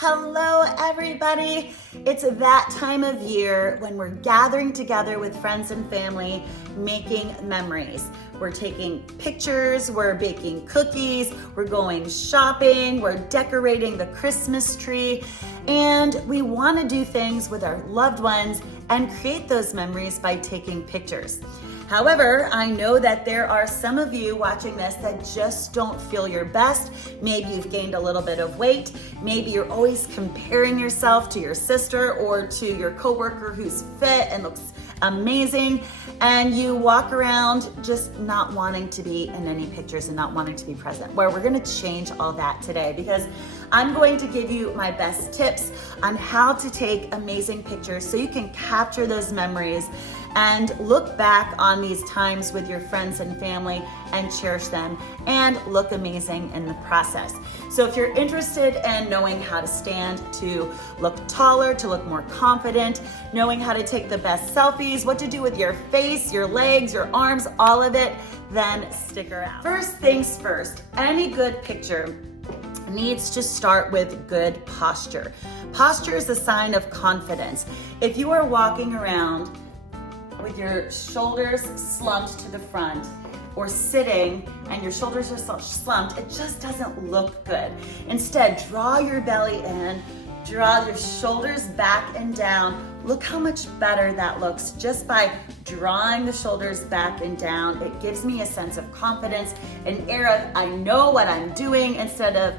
Hello, everybody. It's that time of year when we're gathering together with friends and family, making memories. We're taking pictures, we're baking cookies, we're going shopping, we're decorating the Christmas tree, and we want to do things with our loved ones and create those memories by taking pictures. However, I know that there are some of you watching this that just don't feel your best. Maybe you've gained a little bit of weight. Maybe you're always comparing yourself to your sister or to your coworker who's fit and looks amazing, and you walk around just not wanting to be in any pictures and not wanting to be present. Well, we're gonna change all that today because I'm going to give you my best tips on how to take amazing pictures so you can capture those memories and look back on these times with your friends and family and cherish them and look amazing in the process. So if you're interested in knowing how to stand to look taller, to look more confident, knowing how to take the best selfies, what to do with your face, your legs, your arms, all of it, then stick around. First things first, any good picture needs to start with good posture. Posture is a sign of confidence. If you are walking around with your shoulders slumped to the front or sitting and your shoulders are slumped, it just doesn't look good. Instead, draw your belly in, draw your shoulders back and down. Look how much better that looks just by drawing the shoulders back and down. It gives me a sense of confidence, an air of I know what I'm doing instead of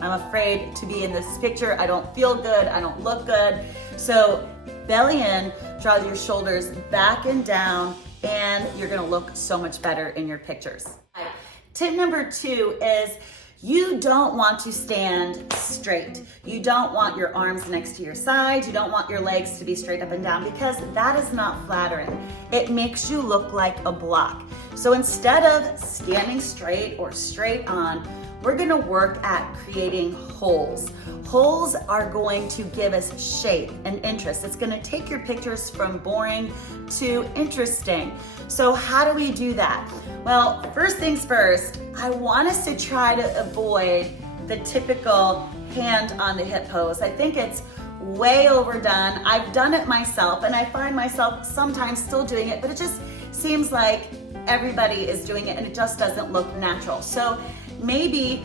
I'm afraid to be in this picture. I don't feel good. I don't look good. So belly in, draw your shoulders back and down, and you're gonna look so much better in your pictures. Tip number 2 is you don't want to stand straight. You don't want your arms next to your sides. You don't want your legs to be straight up and down because that is not flattering. It makes you look like a block. So instead of standing straight or straight on, we're gonna work at creating holes. Holes are going to give us shape and interest. It's gonna take your pictures from boring to interesting. So how do we do that? Well, first things first, I want us to try to avoid the typical hand on the hip pose. I think it's way overdone. I've done it myself and I find myself sometimes still doing it, but it just seems like everybody is doing it and it just doesn't look natural. So maybe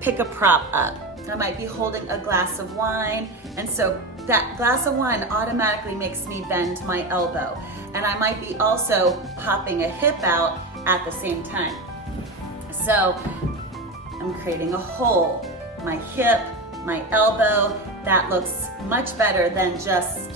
pick a prop up. I might be holding a glass of wine, and so that glass of wine automatically makes me bend my elbow. And I might be also popping a hip out at the same time. So I'm creating a hole. My hip, my elbow, that looks much better than just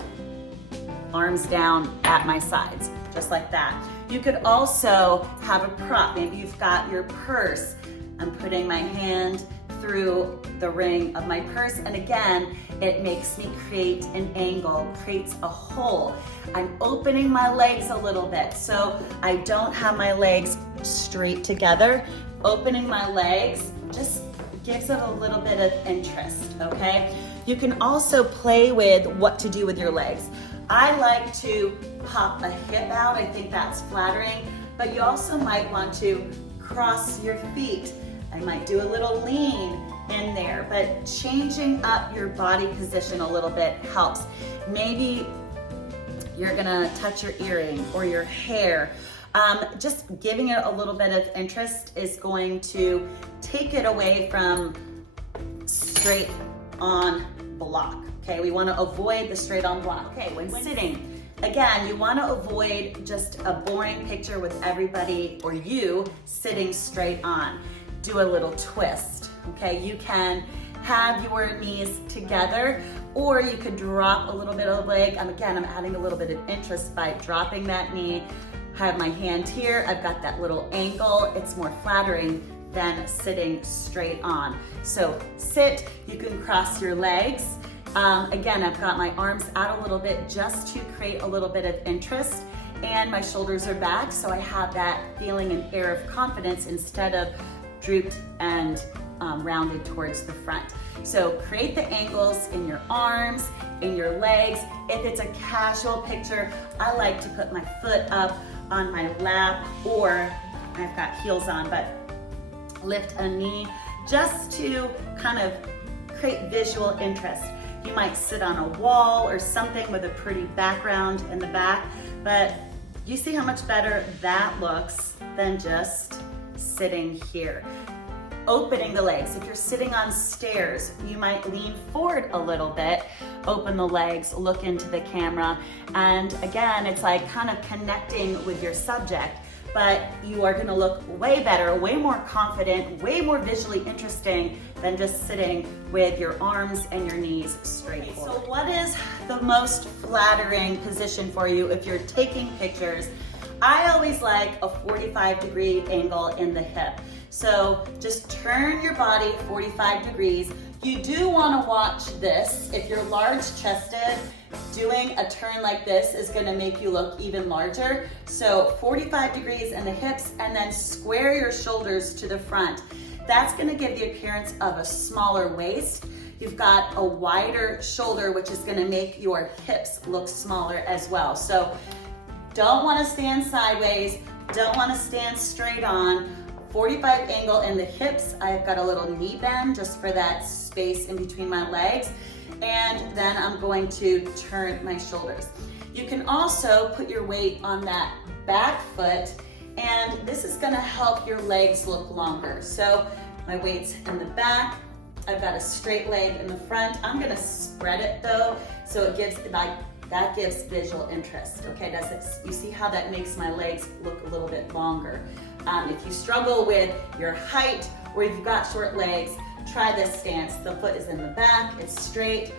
arms down at my sides, just like that. You could also have a prop. Maybe you've got your purse. I'm putting my hand through the ring of my purse, and again, it makes me create an angle, creates a hole. I'm opening my legs a little bit, so I don't have my legs straight together. Opening my legs just gives it a little bit of interest, okay? You can also play with what to do with your legs. I like to pop a hip out. I think that's flattering, but you also might want to cross your feet. I might do a little lean in there, but changing up your body position a little bit helps. Maybe you're gonna touch your earring or your hair. Just giving it a little bit of interest is going to take it away from straight on block. Okay, we wanna avoid the straight on block. Okay, when sitting, again, you wanna avoid just a boring picture with everybody or you sitting straight on. Do a little twist, okay? You can have your knees together or you could drop a little bit of the leg. Again, I'm adding a little bit of interest by dropping that knee. I have my hand here, I've got that little angle. It's more flattering than sitting straight on. So sit, you can cross your legs. Again, I've got my arms out a little bit just to create a little bit of interest, and my shoulders are back, so I have that feeling and air of confidence instead of drooped and rounded towards the front. So create the angles in your arms, in your legs. If it's a casual picture, I like to put my foot up on my lap, or I've got heels on, but lift a knee just to kind of create visual interest. You might sit on a wall or something with a pretty background in the back, but you see how much better that looks than just sitting here. Opening the legs. If you're sitting on stairs, you might lean forward a little bit, open the legs, look into the camera, and again, it's like kind of connecting with your subject, but you are gonna look way better, way more confident, way more visually interesting than just sitting with your arms and your knees straight forward. So what is the most flattering position for you if you're taking pictures? I always like a 45-degree angle in the hip. So just turn your body 45 degrees. You do want to watch this. If you're large chested, doing a turn like this is going to make you look even larger. So 45 degrees in the hips, and then square your shoulders to the front. That's going to give the appearance of a smaller waist. You've got a wider shoulder, which is going to make your hips look smaller as well. So don't want to stand sideways, don't want to stand straight on. 45 angle in the hips. I've got a little knee bend just for that space in between my legs. And then I'm going to turn my shoulders. You can also put your weight on that back foot, and this is gonna help your legs look longer. So my weight's in the back. I've got a straight leg in the front. I'm gonna spread it though, so it gives that gives visual interest. Okay, you see how that makes my legs look a little bit longer? If you struggle with your height or you've got short legs, try this stance. The foot is in the back, it's straight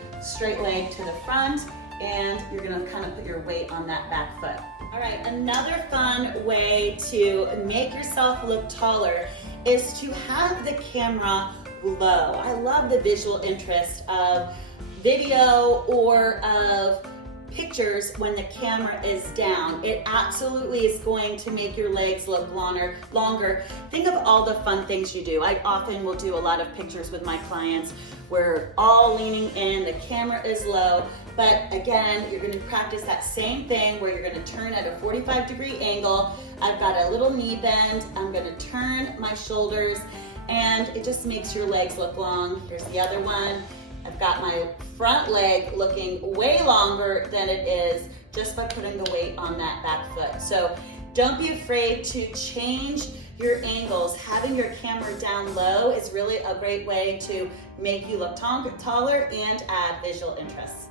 leg to the front, and you're gonna kind of put your weight on that back foot. All right, another fun way to make yourself look taller is to have the camera low. I love the visual interest of video or of pictures when the camera is down. It absolutely is going to make your legs look longer. Think of all the fun things you do. I often will do a lot of pictures with my clients. We're all leaning in, the camera is low, but again, you're gonna practice that same thing where you're gonna turn at a 45-degree angle. I've got a little knee bend. I'm gonna turn my shoulders, and it just makes your legs look long. Here's the other one. I've got my front leg looking way longer than it is just by putting the weight on that back foot. So don't be afraid to change your angles. Having your camera down low is really a great way to make you look taller and add visual interest.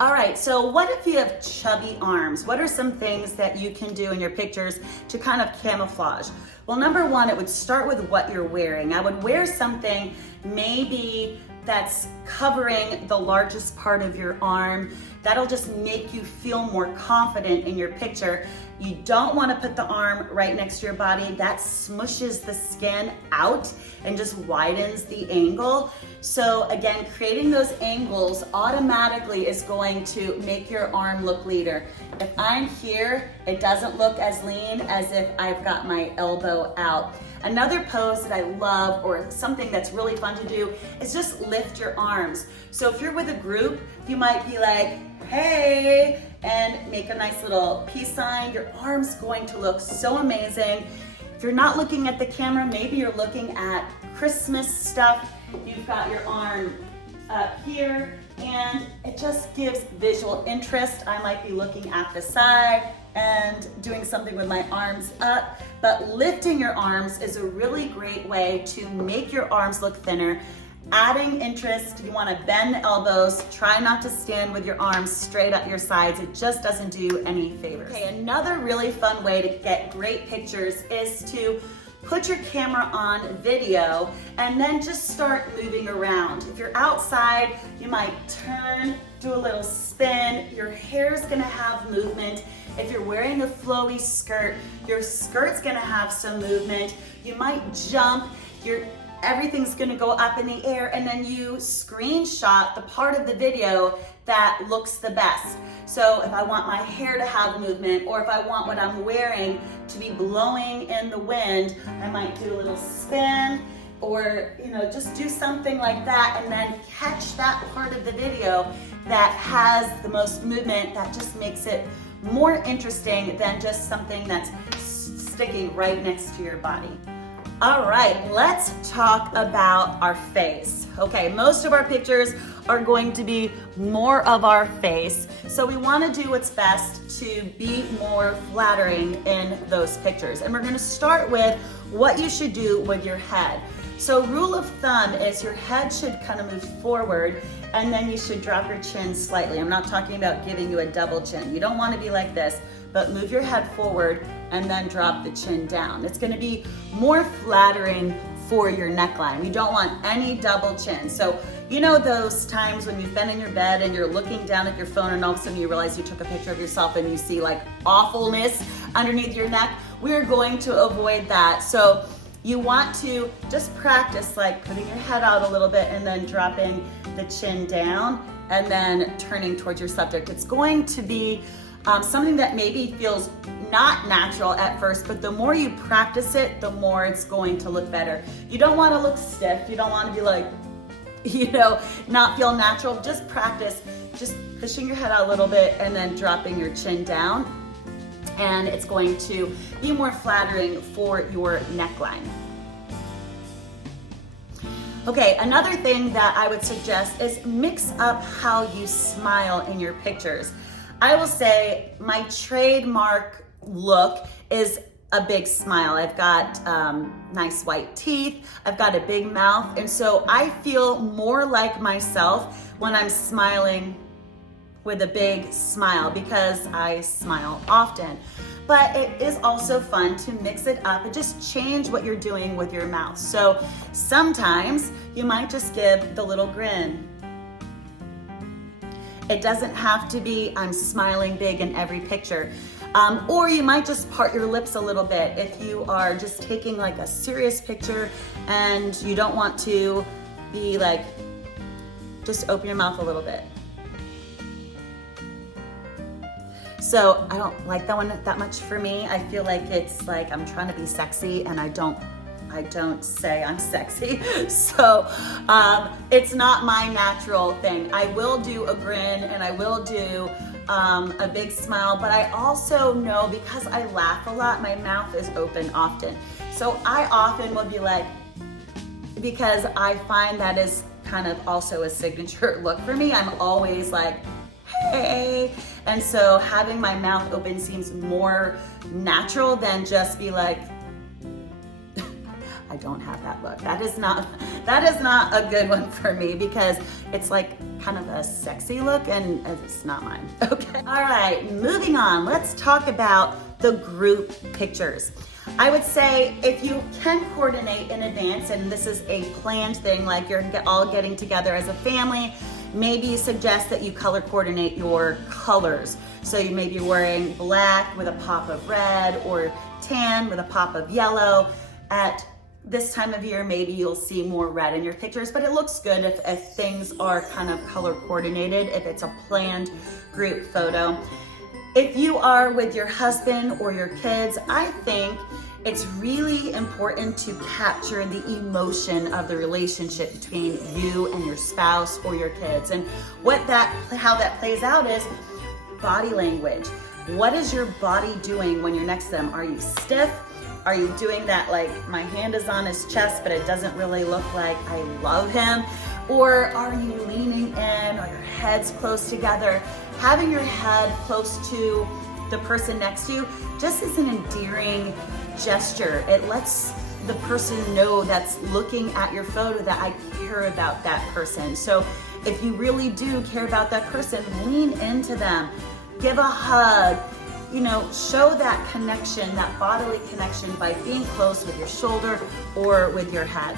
All right, so what if you have chubby arms? What are some things that you can do in your pictures to kind of camouflage? Well, number one, it would start with what you're wearing. I would wear something maybe that's covering the largest part of your arm. That'll just make you feel more confident in your picture. You don't want to put the arm right next to your body. That smushes the skin out and just widens the angle. So again, creating those angles automatically is going to make your arm look leaner. If I'm here, it doesn't look as lean as if I've got my elbow out. Another pose that I love, or something that's really fun to do, is just lift your arms. So if you're with a group, you might be like, hey, and make a nice little peace sign. Your arm's going to look so amazing. If you're not looking at the camera, maybe you're looking at Christmas stuff. You've got your arm up here, and it just gives visual interest. I might be looking at the side and doing something with my arms up, but lifting your arms is a really great way to make your arms look thinner. Adding interest, you want to bend the elbows, try not to stand with your arms straight up your sides. It just doesn't do any favors. Okay, another really fun way to get great pictures is to put your camera on video and then just start moving around. If you're outside, you might turn, do a little spin. Your hair's gonna have movement. If you're wearing a flowy skirt, your skirt's gonna have some movement. You might jump, everything's gonna go up in the air, and then you screenshot the part of the video that looks the best. So if I want my hair to have movement, or if I want what I'm wearing to be blowing in the wind, I might do a little spin, or just do something like that, and then catch that part of the video that has the most movement. That just makes it more interesting than just something that's sticking right next to your body. All right, let's talk about our face. Okay, most of our pictures are going to be more of our face, so we want to do what's best to be more flattering in those pictures. And we're going to start with what you should do with your head. So rule of thumb is your head should kind of move forward, and then you should drop your chin slightly. I'm not talking about giving you a double chin. You don't want to be like this, but move your head forward and then drop the chin down. It's going to be more flattering for your neckline. You don't want any double chin. So you know those times when you've been in your bed and you're looking down at your phone and all of a sudden you realize you took a picture of yourself and you see like awfulness underneath your neck? We're going to avoid that. So you want to just practice like putting your head out a little bit and then dropping the chin down and then turning towards your subject. It's going to be something that maybe feels not natural at first, but the more you practice it, the more it's going to look better. You don't want to look stiff. You don't want to be like, not feel natural. Just practice, just pushing your head out a little bit and then dropping your chin down. And it's going to be more flattering for your neckline. Okay, another thing that I would suggest is mix up how you smile in your pictures. I will say my trademark look is a big smile. I've got nice white teeth, I've got a big mouth, and so I feel more like myself when I'm smiling with a big smile because I smile often. But it is also fun to mix it up and just change what you're doing with your mouth. So sometimes you might just give the little grin. It doesn't have to be I'm smiling big in every picture. Or you might just part your lips a little bit if you are just taking like a serious picture and you don't want to be like, just open your mouth a little bit. So I don't like that one that much for me. I feel like it's like I'm trying to be sexy and I don't say I'm sexy. So it's not my natural thing. I will do a grin and I will do a big smile, but I also know because I laugh a lot, my mouth is open often. So I often will be like, because I find that is kind of also a signature look for me. I'm always like, hey. And so having my mouth open seems more natural than just be like, I don't have that look. That is not a good one for me because it's like kind of a sexy look and it's not mine. Okay. All right, moving on. Let's talk about the group pictures. I would say if you can coordinate in advance, and this is a planned thing, like you're all getting together as a family, maybe suggest that you color coordinate your colors. So you may be wearing black with a pop of red or tan with a pop of yellow. At this time of year, maybe you'll see more red in your pictures, but it looks good if things are kind of color coordinated, if it's a planned group photo. If you are with your husband or your kids, I think it's really important to capture the emotion of the relationship between you and your spouse or your kids. And how that plays out is body language. What is your body doing when you're next to them? Are you stiff? Are you doing that like my hand is on his chest, but it doesn't really look like I love him? Or are you leaning in? Are your heads close together? Having your head close to the person next to you just is an endearing gesture. It lets the person know that's looking at your photo that I care about that person. So if you really do care about that person, lean into them, give a hug, show that connection, that bodily connection by being close with your shoulder or with your head.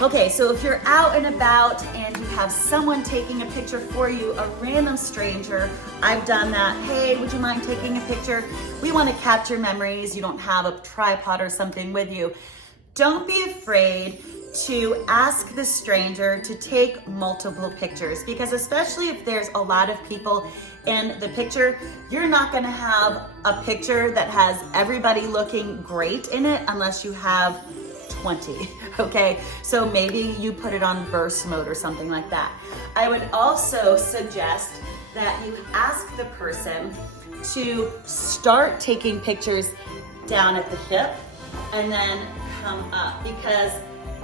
Okay, so if you're out and about and you have someone taking a picture for you, a random stranger, I've done that. Hey, would you mind taking a picture? We want to capture memories. You don't have a tripod or something with you. Don't be afraid to ask the stranger to take multiple pictures, because especially if there's a lot of people in the picture, you're not going to have a picture that has everybody looking great in it unless you have 20, okay? So maybe you put it on burst mode or something like that. I would also suggest that you ask the person to start taking pictures down at the hip and then come up, because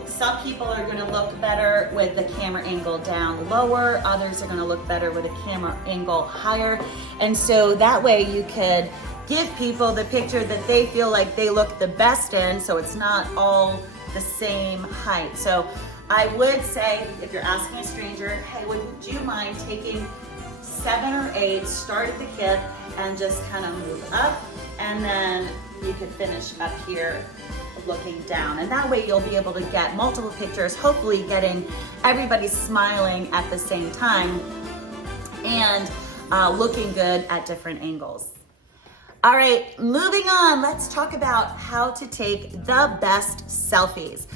some people are going to look better with the camera angle down lower, others are going to look better with a camera angle higher. And so that way you could give people the picture that they feel like they look the best in, so it's not all the same height. So I would say, if you're asking a stranger, hey, would you mind taking 7 or 8, start at the hip and just kind of move up, and then you could finish up here looking down. And that way you'll be able to get multiple pictures, hopefully getting everybody smiling at the same time and looking good at different angles. All right, moving on, let's talk about how to take the best selfies.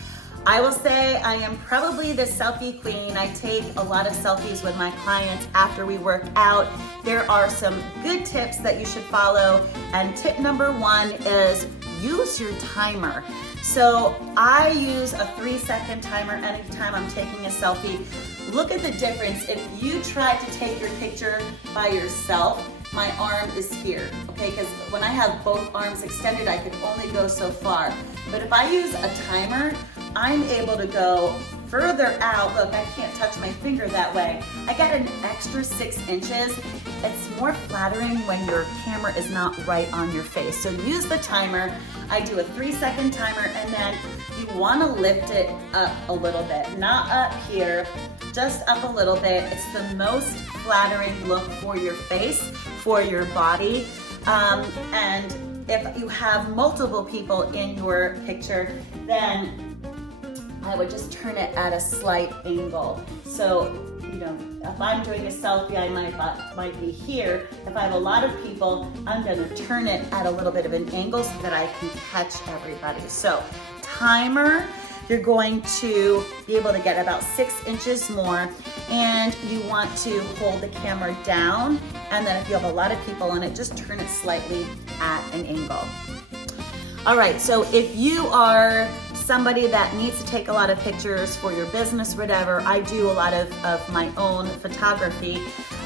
I will say I am probably the selfie queen. I take a lot of selfies with my clients after we work out. There are some good tips that you should follow. And tip number 1 is use your timer. So I use a 3-second timer anytime I'm taking a selfie. Look at the difference. If you try to take your picture by yourself, my arm is here, okay? Because when I have both arms extended, I can only go so far. But if I use a timer, I'm able to go further out. Look, I can't touch my finger that way. I got an extra 6 inches. It's more flattering when your camera is not right on your face. So use the timer. I do a 3-second timer, and then you want to lift it up a little bit. Not up here, just up a little bit. It's the most flattering look for your face, for your body. And if you have multiple people in your picture, then I would just turn it at a slight angle. So, you know, if I'm doing a selfie, I might be here. If I have a lot of people, I'm gonna turn it at a little bit of an angle so that I can catch everybody. So, timer, you're going to be able to get about 6 inches more, and you want to hold the camera down, and then if you have a lot of people in it, just turn it slightly at an angle. All right, so if you are somebody that needs to take a lot of pictures for your business, whatever, I do a lot of my own photography.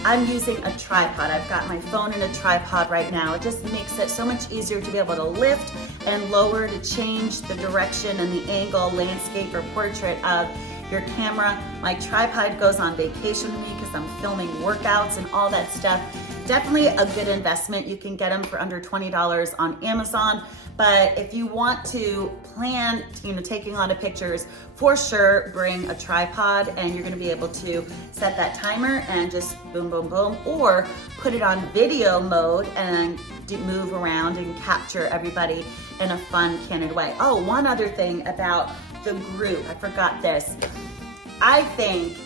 I'm using a tripod. I've got my phone in a tripod right now. It just makes it so much easier to be able to lift and lower, to change the direction and the angle, landscape or portrait of your camera. My tripod goes on vacation with me because I'm filming workouts and all that stuff. Definitely a good investment. You can get them for under $20 on Amazon. But if you want to plan, taking a lot of pictures, for sure, bring a tripod, and you're gonna be able to set that timer and just boom, boom, boom, or put it on video mode and move around and capture everybody in a fun, candid way. Oh, one other thing about the group, I forgot this. I think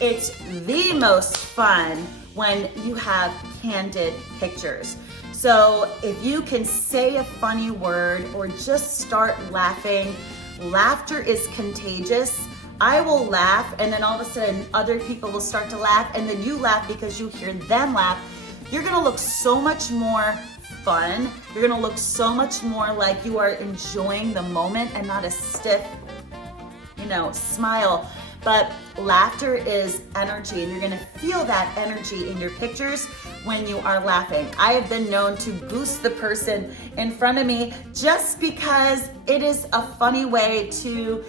it's the most fun when you have candid pictures. So if you can say a funny word or just start laughing, laughter is contagious. I will laugh, and then all of a sudden other people will start to laugh, and then you laugh because you hear them laugh. You're gonna look so much more fun. You're gonna look so much more like you are enjoying the moment and not a stiff, smile. But laughter is energy, and you're gonna feel that energy in your pictures when you are laughing. I have been known to boost the person in front of me just because it is a funny way to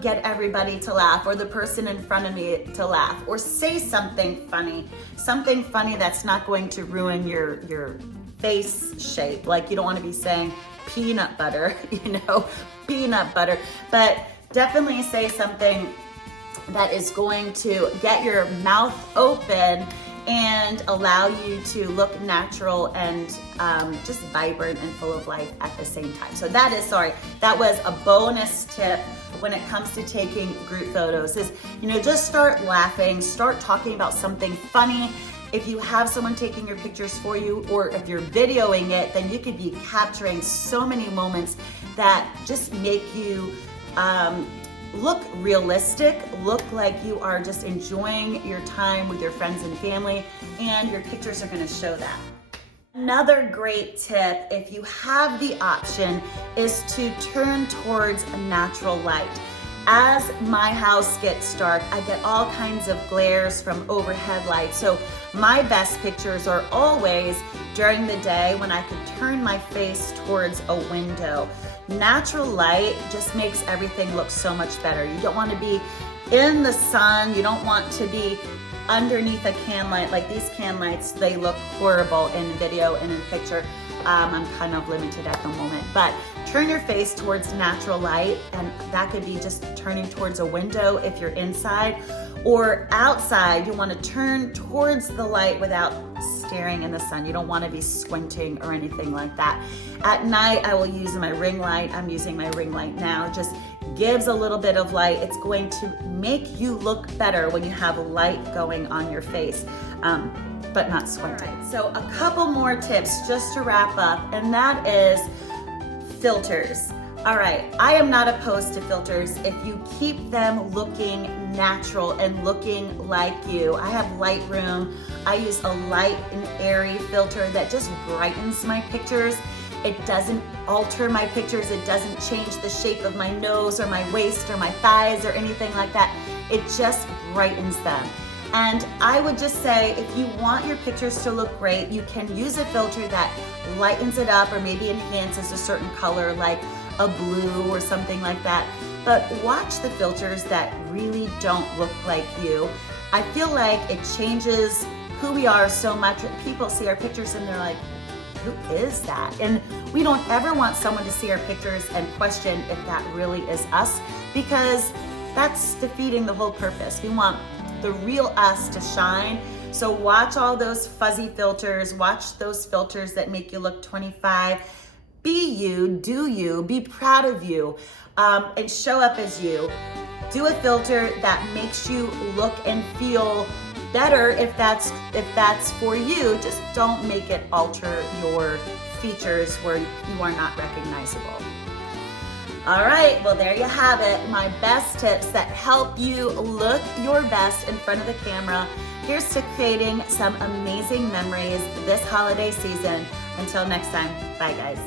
get everybody to laugh, or the person in front of me to laugh, or say something funny that's not going to ruin your face shape. Like, you don't want to be saying peanut butter, peanut butter, but definitely say something that is going to get your mouth open and allow you to look natural and just vibrant and full of life at the same time. So that was a bonus tip when it comes to taking group photos, is, just start laughing, start talking about something funny. If you have someone taking your pictures for you, or if you're videoing it, then you could be capturing so many moments that just make you look realistic, look like you are just enjoying your time with your friends and family, and your pictures are gonna show that. Another great tip, if you have the option, is to turn towards a natural light. As my house gets dark, I get all kinds of glares from overhead lights. So my best pictures are always during the day when I can turn my face towards a window. Natural light just makes everything look so much better. You don't want to be in the sun. You don't want to be underneath a can light. Like these can lights, they look horrible in video and in picture. I'm kind of limited at the moment, but turn your face towards natural light, and that could be just turning towards a window if you're inside, or outside you want to turn towards the light without staring in the sun. You don't want to be squinting or anything like that. At night, I will use my ring light. I'm using my ring light now. Just gives a little bit of light. It's going to make you look better when you have light going on your face, but not squinting. All right, so a couple more tips just to wrap up, and that is filters. All right, I am not opposed to filters if you keep them looking natural and looking like you. I have Lightroom. I use a light and airy filter that just brightens my pictures. It doesn't alter my pictures. It doesn't change the shape of my nose or my waist or my thighs or anything like that. It just brightens them. And I would just say, if you want your pictures to look great, you can use a filter that lightens it up or maybe enhances a certain color, like a blue or something like that. But watch the filters that really don't look like you. I feel like it changes who we are so much. People see our pictures and they're like, who is that? And we don't ever want someone to see our pictures and question if that really is us, because that's defeating the whole purpose. We want the real us to shine. So watch all those fuzzy filters, watch those filters that make you look 25. Be you, do you, be proud of you, and show up as you. Do a filter that makes you look and feel better if that's for you. Just don't make it alter your features where you are not recognizable. All right, well, there you have it. My best tips that help you look your best in front of the camera. Here's to creating some amazing memories this holiday season. Until next time, bye guys.